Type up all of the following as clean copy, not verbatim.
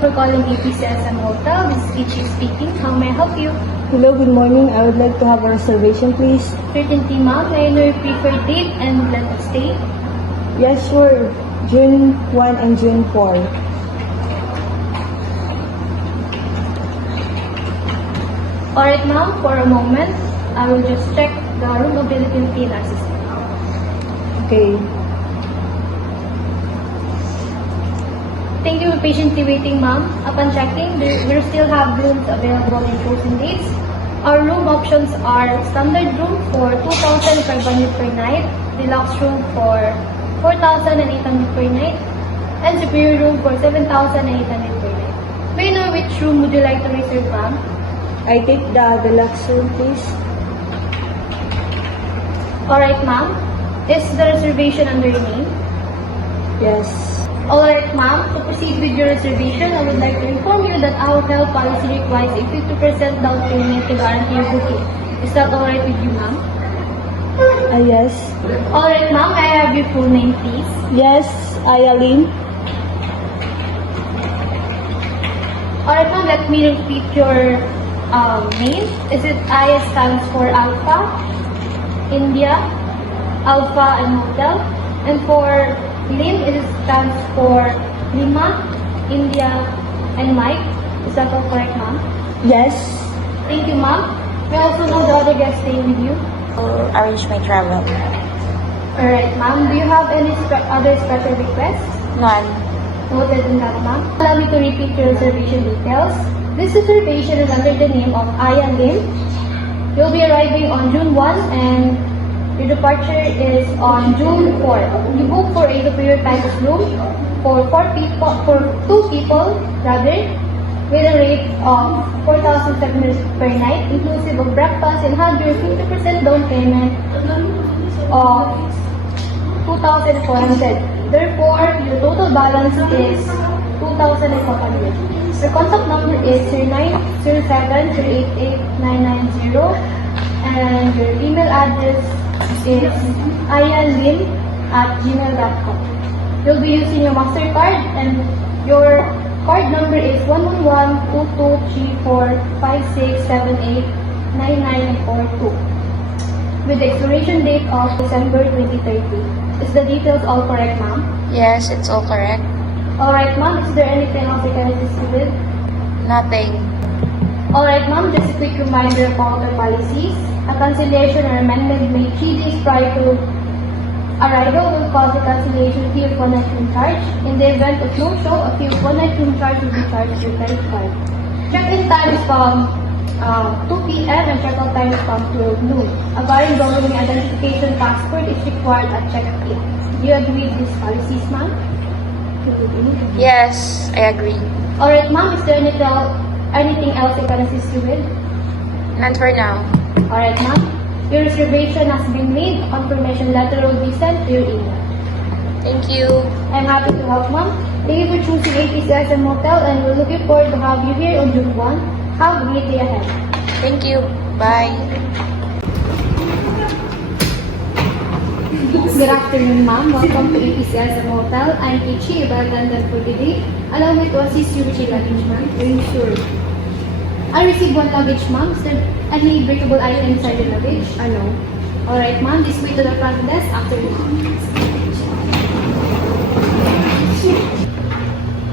for calling APCSM Hotel. This is Ichi speaking. How may I help you? Hello, good morning. I would like to have a reservation, please. Certainty, ma'am. May I know your preferred date and length of stay? Yes, sure. June 1 and June 4. Alright, ma'am. For a moment, I will just check the room availability in our system. Okay. Thank you for patiently waiting, ma'am. Upon checking, we still have rooms available in chosen dates. Our room options are standard room for 2,500 per night, deluxe room for 4,800 per night, and superior room for 7,800 per night. May I know which room would you like to reserve, ma'am? I take the deluxe room, please. Alright, ma'am. Is the reservation under your name? Yes. Alright, ma'am. To proceed with your reservation, I would like to inform you that our hotel policy requires a 50% down payment to guarantee your booking. Is that alright with you, ma'am? Yes. Alright, ma'am. May I have your full name, please? Yes, Ayalin. Alright, ma'am. Let me repeat your name. Is it I stands for Alpha, India, Alpha and Hotel, and for Lim, it stands for Lima, India, and Mike. Is that all correct, ma'am? Yes. Thank you, ma'am. May I also know the other guests staying with you? To arrange my travel. Alright, ma'am. Do you have any other special requests? None. Noted in that, ma'am. Allow me to repeat your reservation details. This reservation is under the name of Aya Lim. You'll be arriving on June 1 and your departure is on June 4. You book for a superior type of room for 2 people rather, with a rate of 4,700 per night, inclusive of breakfast, and have your 50% down payment of 2,400. Therefore, your total balance is 2,400. Your contact number is 0907-088-990 and your email address is ayalim@gmail.com. You'll be using your MasterCard and your card number is 111-2234-5678-9942 with the expiration date of December 2030. Is the details all correct, ma'am? Yes, it's all correct. Alright, ma'am. Is there anything else I can assist you with? Nothing. Alright, ma'am. Just a quick reminder of all the policies. A cancellation or amendment made 3 days prior to arrival will cause a cancellation fee of 1 night room charge. In the event of no show, a fee of 1 night room charge will be charged to your credit card. Check-in time is from 2 p.m. and check-out time is from 12 noon. A valid government identification passport is required at check-in. Do you agree with these policies, ma'am? Yes, I agree. Alright, ma'am. Is there anything else I can assist you with? None for now. Alright, ma'am. Your reservation has been made. Confirmation letter will be sent to your email. Thank you. I'm happy to help, ma'am. Thank you for choosing APCSM Hotel, and we're looking forward to have you here on June 1. Have a great day ahead. Thank you. Bye. Good afternoon, ma'am. Welcome to APCSM Hotel. I'm Ichi, your attendant for today. Allow me to assist you with your luggage, ma'am. Are you sure? I received 1 luggage, ma'am. Is there any breakable item inside the luggage? No. Alright, ma'am. This way to the front desk after you.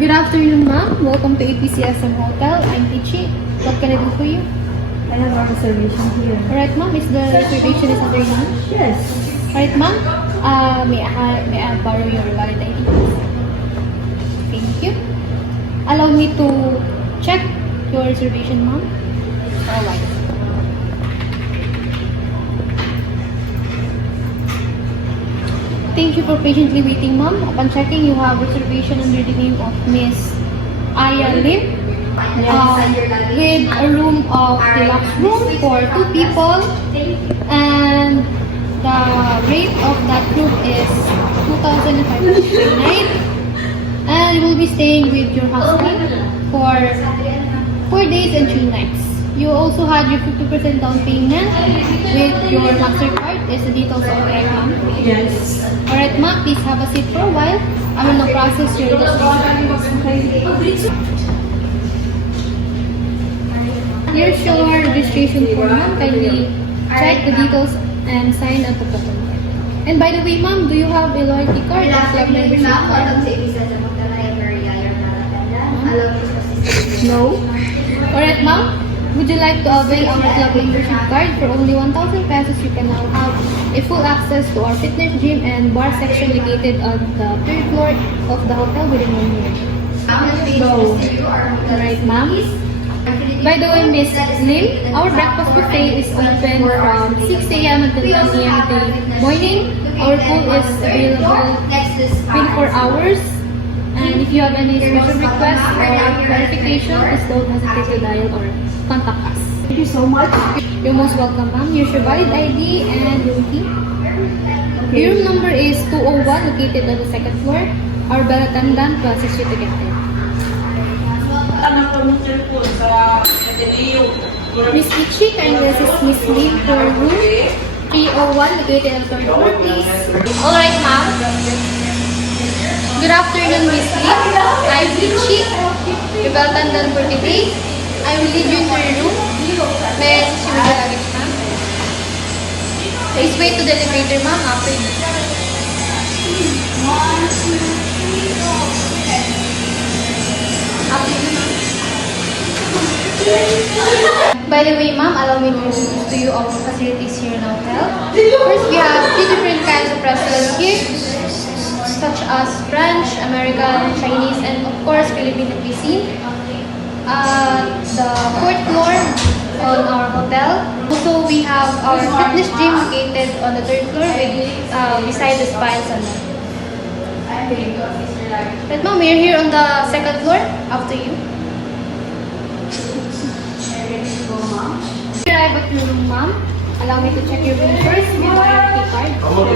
Good afternoon, ma'am. Welcome to APCSM Hotel. I'm Ichi. What can I do for you? I have a reservation here. Alright, ma'am. Is the reservation is under your name? Yes. Alright, ma'am. May I borrow your valid ID? Thank you. Allow me to check your reservation, ma'am. Alright. Thank you for patiently waiting, ma'am. Upon checking, you have reservation under the name of Miss Aya Lim. With a room of deluxe room for 2 people, and the rate of that room is 2,500 per night, and you will be staying with your husband for 4 days and 3 nights. You also had your 50% down payment with your MasterCard. Is the details all right, ma'am? Yes. Alright, ma'am. Please have a seat for a while. I will now process your reservation. Here's your registration form, ma'am. Kindly check the details and sign at the bottom. And by the way, ma'am, do you have a loyalty card or club membership card? No. Alright, ma'am. Would you like to avail our club membership card? For only 1,000 pesos, you can now have a full access to our fitness gym and bar section located on the third floor of the hotel within 1 year. No. Alright, ma'am. By the way, Miss Lim, our breakfast buffet is open from 6 a.m. until 9 a.m. in the morning. Our pool is available 24 hours. And if you have any special requests or clarification, please don't hesitate to dial or contact us. Thank you so much. You're most welcome, ma'am. Here's your valid ID and room key. Your room number is 201, located on the second floor. Our bell attendant will assist you to get there. Miss Ichi, kindly assist Miss Lim for room 301, located on the third floor, please. Alright, ma'am. Good afternoon, Miss Lim. I'm Ichi, your bell attendant for today. I will lead you to your room. May I assist you with your luggage, ma'am? Please wait to the elevator, ma'am, after you. After you, ma'am. By the way, ma'am, allow me to introduce to you our facilities here in the hotel. First, we have 3 different kinds of restaurants here, such as French, American, Chinese, and of course, Filipino cuisine. The 4th floor on our hotel. Also, we have our fitness gym located on the 3rd floor beside the spa and salon. Right, ma'am, we're here on the 2nd floor after you. Arrive at your room, ma'am. Allow me to check your room first. May I have your key card?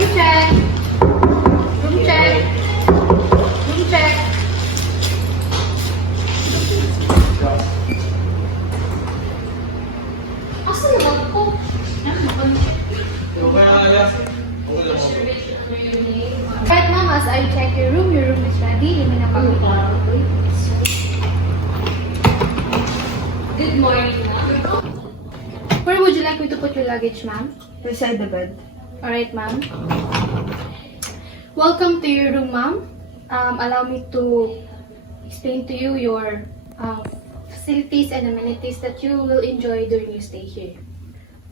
Room check. Room check. Room check. Asan naman po? Right, ma'am, as I check your room is ready. You may na kami. Good morning, ma'am. Where would you like me to put your luggage, ma'am? Beside the bed. Alright, ma'am. Welcome to your room, ma'am. Allow me to explain to you your facilities and amenities that you will enjoy during your stay here.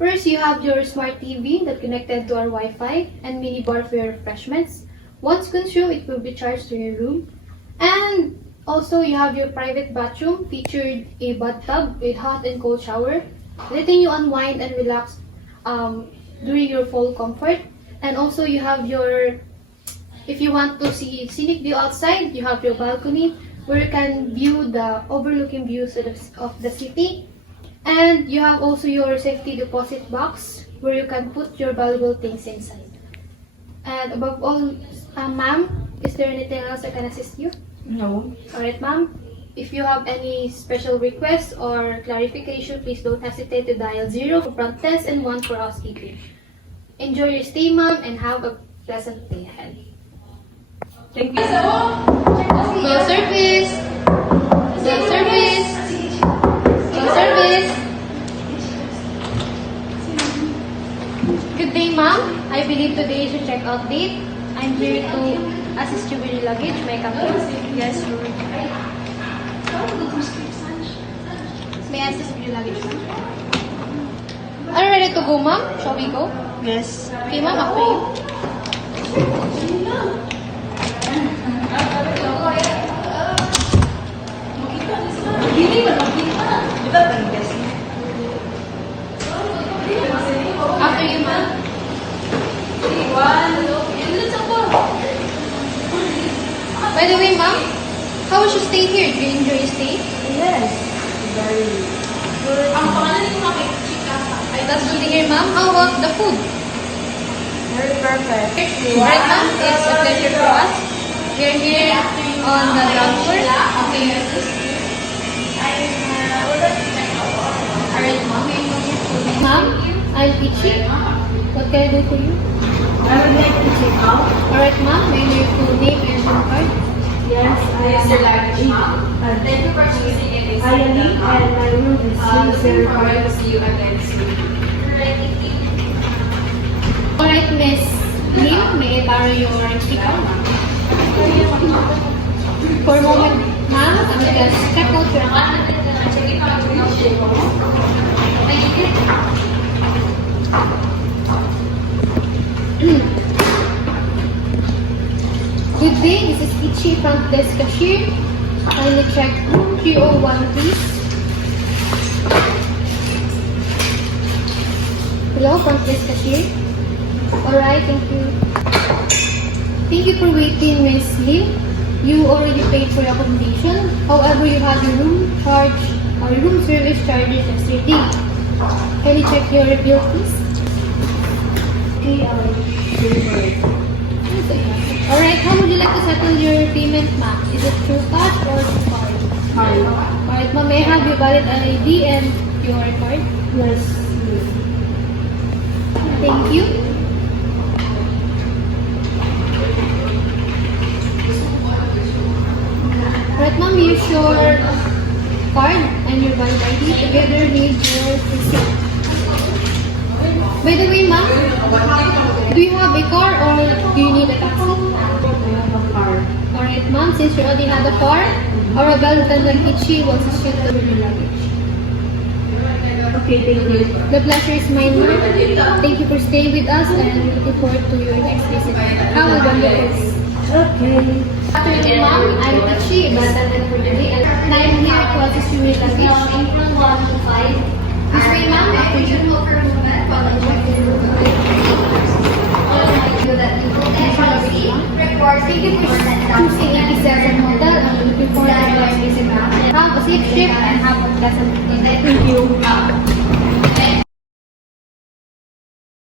First, you have your smart TV that connected to our Wi-Fi and mini bar for your refreshments. Once consumed, it will be charged to your room. And also, you have your private bathroom featured a bathtub with hot and cold shower, letting you unwind and relax during your full comfort. And also, you have your, if you want to see scenic view outside, you have your balcony where you can view the overlooking views of the city. And you have also your safety deposit box where you can put your valuable things inside. And above all, ma'am, is there anything else I can assist you? No. Alright, ma'am. If you have any special requests or clarification, please don't hesitate to dial 0 for front desk and 1 for housekeeping. Enjoy your stay, ma'am, and have a pleasant day ahead. Thank you. Go service! Go service! Go service! Good day, ma'am. I believe today is your check-out date. I'm here to assist you with your luggage. May I come in? Yes, sure. May I assist with your luggage, ma'am? Are you ready to go, ma'am? Shall we go? Yes. Okay, ma'am, after you. After you, ma'am. By the way, ma'am, how was your stay here? Did you enjoy your stay? Yes. Very good. That's good to hear, ma'am. How about the food? Very perfect. Alright, ma'am. It's a pleasure for us. We're here on the ground floor. Okay. Alright, ma'am. Ma'am, I'm Ichi. What can I do for you? I would like to check out. Alright, ma'am. May I know your full name and room card? Yes, I am sir. Alright, Miss Lim, may I borrow your sticker? For a moment, ma'am, I will just check out your Good day, this is Ichi, front desk cashier. Kindly check room 301, please. Hello, front desk cashier. Alright, thank you. Thank you for waiting, Miss Lim. You already paid for your accommodation. However, you have your room charge or room service charges yesterday. Can you check your bill, please? Alright, how would you like to settle your payment, ma'am? Is it through cash or through card? Alright, ma'am, may I have your valid ID and your card? Yes. Thank you. Alright, ma'am, use your card and your valid ID together with your receipt. By the way, ma'am, do you have a car or do you need a taxi? Alright, ma'am, since you already have a car, our bell attendant Ichi will assist you to your luggage. Okay, thank you. The pleasure is mine, ma'am. Thank you for staying with us and we looking forward to your next visit. Have a wonderful day. Okay. Afternoon, ma'am. I'm Ichi, bell attendant for today, and I'm here to assist you with luggage. April 1 to 5. This way, ma'am, after you Thank you for choosing AP7 Hotel and looking forward to your next visit, ma'am. Have a safe trip and have a pleasant day. Thank you.